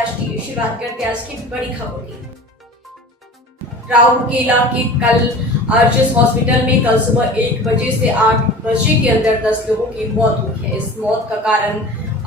राष्ट्रीय शुरुआत करते आज की बड़ी खबर की। राउरकेला के कल आरजीएस हॉस्पिटल में कल सुबह 1 बजे से 8 बजे के अंदर 10 लोगों की मौत हुई है। इस मौत का कारण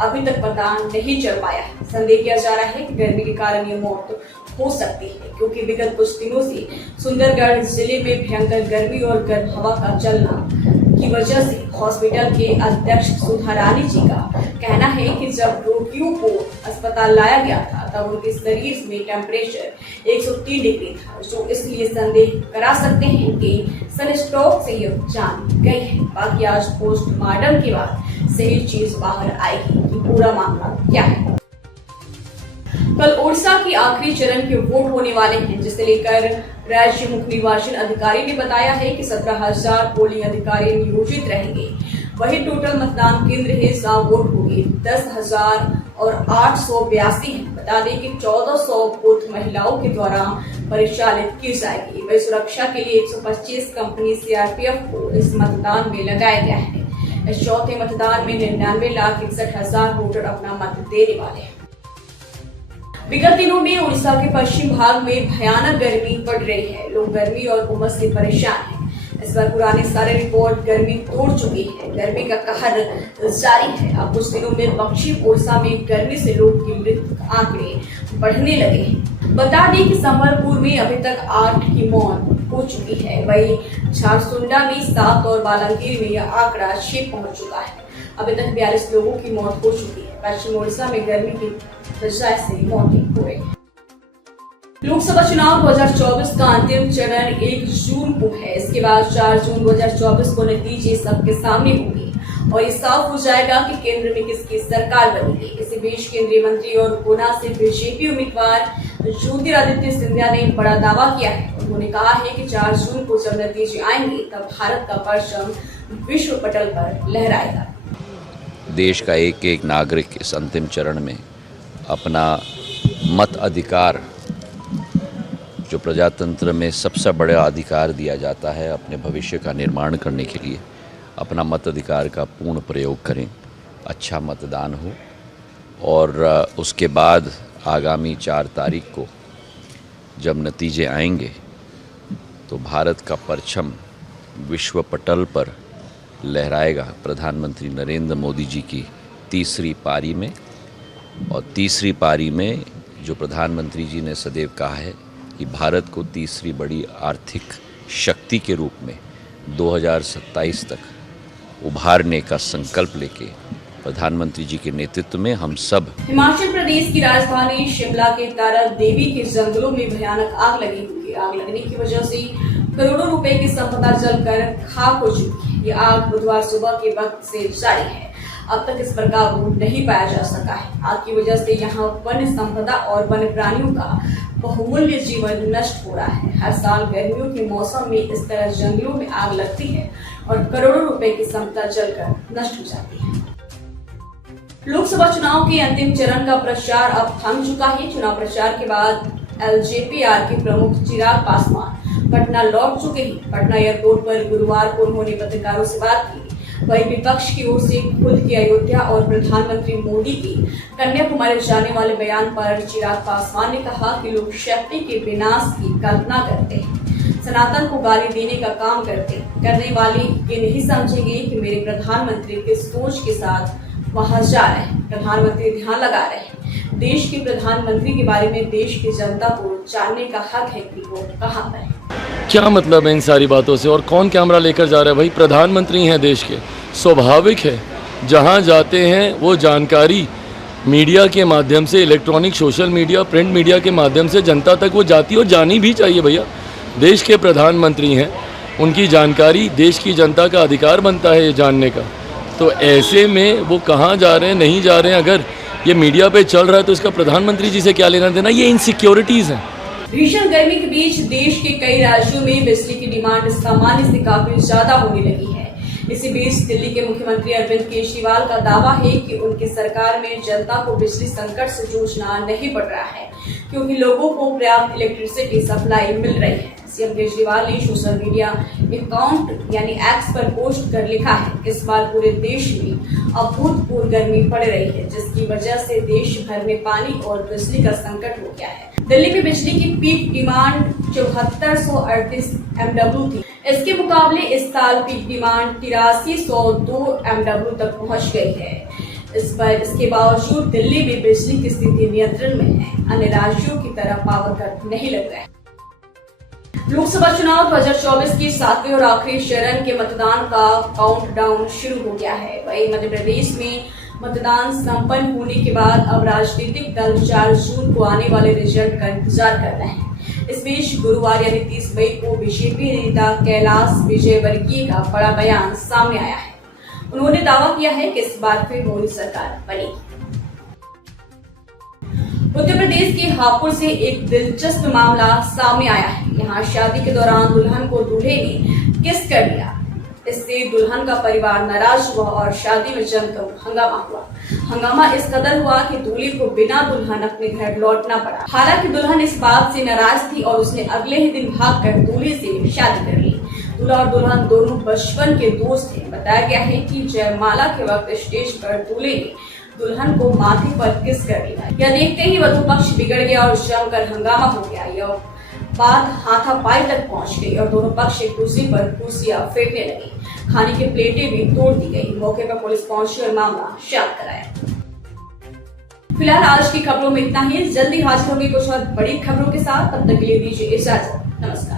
अभी तक पता नहीं चल पाया है। संदेह किया जा रहा है कि गर्मी के कारण ये मौत हो सकती है, क्योंकि विगत कुछ दिनों से सुंदरगढ़ जिले में भयंकर गर्मी और गर्म हवा का चलना की वजह से हॉस्पिटल के अध्यक्ष सुधा रानी जी का कहना है कि जब रोगियों को अस्पताल लाया गया था तब उनके शरीर में टेम्परेचर 103 डिग्री था, जो इसलिए संदेह करा सकते हैं कि सनस्ट्रोक से यह जान गई है। बाकी आज पोस्टमार्टम के बाद सही चीज बाहर आएगी कि पूरा मामला क्या है। कल ओडिशा के आखिरी चरण के वोट होने वाले हैं, जिसे लेकर राज्य मुख्य निर्वाचन अधिकारी ने बताया है कि 17,000 पोलिंग अधिकारी नियोजित रहेंगे। वही टोटल मतदान केंद्र है जहां वोट होंगे 10,882 हैं। बता दें कि 1400 बूथ महिलाओं के द्वारा परिचालित की जाएगी। वही सुरक्षा के लिए 125 कंपनी सीआरपीएफ को इस मतदान में लगाया गया है। इस चौथे मतदान में 99,61,000 वोटर अपना मत देने वाले हैं। विगत दिनों में उड़ीसा के पश्चिम भाग में भयानक गर्मी पड़ रही है। लोग गर्मी और उमस से परेशान हैं। इस बार पुराने सारे रिकॉर्ड गर्मी तोड़ चुकी है। गर्मी का कहर जारी है। अब कुछ दिनों में पश्चिम उड़ीसा में गर्मी से लोग की मृत्यु आंकड़े बढ़ने लगे हैं। बता दें कि संबलपुर में अभी तक 8 की मौत हो चुकी है। वही झारसुंडा में 7 और बालांगीर में यह आंकड़ा 6 पहुंच चुका है। अभी तक 42 लोगों की मौत हो चुकी है। पश्चिम उड़ीसा में गर्मी की वजह से मौतें हो रही है। लोकसभा चुनाव 2024 का अंतिम चरण 1 जून को है। इसके बाद 4 जून 2024 को नतीजे सबके सामने होंगे और ये साफ हो जाएगा कि केंद्र में किसकी सरकार बनेगी। इसी बीच केंद्रीय मंत्री और गुना से बीजेपी उम्मीदवार ज्योतिरादित्य सिंधिया ने बड़ा दावा किया है। उन्होंने कहा है कि 4 जून को जब नतीजे आएंगे तब भारत का परचम विश्व पटल पर लहराएगा। देश का एक एक नागरिक इस अंतिम चरण में अपना मत अधिकार, जो प्रजातंत्र में सबसे बड़ा अधिकार दिया जाता है अपने भविष्य का निर्माण करने के लिए, अपना मताधिकार का पूर्ण प्रयोग करें। अच्छा मतदान हो और उसके बाद आगामी 4 तारीख को जब नतीजे आएंगे तो भारत का परचम विश्व पटल पर लहराएगा प्रधानमंत्री नरेंद्र मोदी जी की तीसरी पारी में। और तीसरी पारी में जो प्रधानमंत्री जी ने सदैव कहा है कि भारत को तीसरी बड़ी आर्थिक शक्ति के रूप में 2027 तक उभारने का संकल्प लेके प्रधानमंत्री जी के नेतृत्व में हम सब। हिमाचल प्रदेश की राजधानी शिमला के तारा देवी के जंगलों में भयानक आग लगी हुई है। आग लगने की वजह से करोड़ों रुपए की संपदा जलकर खाक हो चुकी है। ये आग बुधवार सुबह के वक्त से जारी है। अब तक इस पर काबू नहीं पाया जा सका है। आग की वजह से यहाँ वन्य संपदा और वन्य प्राणियों का बहुमूल्य जीवन नष्ट हो रहा है। हर साल गर्मियों के मौसम में इस तरह जंगलों में आग लगती है और करोड़ों रुपए की संपदा जलकर नष्ट हो जाती है। लोकसभा चुनाव के अंतिम चरण का प्रचार अब थम चुका है। चुनाव प्रचार के बाद एलजेपीआर के प्रमुख चिराग पासवान पटना लौट चुके हैं। पटना एयरपोर्ट पर गुरुवार को उन्होंने पत्रकारों से बात की। वही विपक्ष की ओर से खुद की अयोध्या और प्रधानमंत्री मोदी की कन्याकुमारी जाने वाले बयान पर चिराग पासवान ने कहा कि लोग शक्ति के विनाश की कल्पना करते हैं, सनातन को गाली देने का काम करने वाले ये नहीं समझेंगे कि मेरे प्रधानमंत्री किस सोच के साथ वहां जा रहे हैं। प्रधानमंत्री ध्यान लगा रहे हैं। देश के प्रधानमंत्री के बारे में देश की जनता को जानने का हक है कि वो कहाँ पर है। क्या मतलब है इन सारी बातों से और कौन कैमरा लेकर जा रहा है? भाई प्रधानमंत्री हैं देश के, स्वाभाविक है जहां जाते हैं वो जानकारी मीडिया के माध्यम से, electronic, social media, print media के माध्यम से जनता तक वो जाती है और जानी भी चाहिए। भैया देश के प्रधानमंत्री हैं, उनकी जानकारी देश की जनता का अधिकार बनता है ये जानने का। तो ऐसे में वो कहाँ जा रहे हैं, नहीं जा रहे हैं, अगर ये मीडिया पे चल रहा है तो इसका प्रधानमंत्री जी से क्या लेना देना? ये इनसिक्योरिटीज़ हैं। भीषण गर्मी के बीच देश के कई राज्यों में बिजली की डिमांड सामान्य से काफी ज्यादा होने लगी है। इसी बीच दिल्ली के मुख्यमंत्री अरविंद केजरीवाल का दावा है कि उनकी सरकार में जनता को बिजली संकट से जूझना नहीं पड़ रहा है, क्योंकि लोगों को पर्याप्त इलेक्ट्रिसिटी सप्लाई मिल रही है। सीएम केजरीवाल ने सोशल मीडिया अकाउंट यानी एक्स पर पोस्ट कर लिखा है, इस बार पूरे देश में अभूतपूर्व गर्मी पड़ रही है, जिसकी वजह से देश भर में पानी और बिजली का संकट हो गया है। दिल्ली में बिजली की पीक डिमांड 7438 MW थी। इसके मुकाबले इस साल पीक डिमांड 8302 MW तक पहुंच गई है। इसके बावजूद दिल्ली में बिजली की स्थिति नियंत्रण में है। अन्य राज्यों की तरह पावर कट नहीं लग रहा है। लोकसभा चुनाव 2024 की 7वें और आखिरी चरण के मतदान का काउंटडाउन शुरू हो गया है। वहीं मध्य प्रदेश में मतदान संपन्न होने के बाद अब राजनीतिक दल 4 जून को आने वाले रिजल्ट का इंतजार कर रहे हैं। इस बीच गुरुवार यानी 30 मई को बीजेपी नेता कैलाश विजयवर्गीय का बड़ा बयान सामने आया है। उन्होंने दावा किया है कि इस बार फिर मोदी सरकार बनेगी। उत्तर प्रदेश के हापुड़ से एक दिलचस्प मामला सामने आया है। यहाँ शादी के दौरान दुल्हन को दूल्हे ने किस कर लिया। इससे दुल्हन का परिवार नाराज हुआ और शादी में जमकर हंगामा हुआ। हंगामा इस कदर हुआ कि दूल्हे को बिना दुल्हन अपने घर लौटना पड़ा। हालांकि दुल्हन इस बात से नाराज थी और उसने अगले ही दिन भागकर दूल्हे से शादी कर ली। दूल्हा और दुल्हन दोनों बचपन के दोस्त थे। बताया गया है कि जयमाला के वक्त स्टेज पर दूल्हे ने दुल्हन को माथे पर किस कर लिया। यह देखते ही वधू पक्ष बिगड़ गया और जमकर हंगामा हो गया। यह बात हाथापाई तक पहुंच गई और दोनों पक्ष एक दूसरे पर कुर्सियां फेंकने लगे। खाने की प्लेटें भी तोड़ दी गई। मौके पर पुलिस पहुंची और मामला शांत कराया। फिलहाल आज की खबरों में इतना ही। जल्दी हाजिर होंगे कुछ और बड़ी खबरों के साथ। तब तक के लिए दीजिए इजाजत। नमस्कार।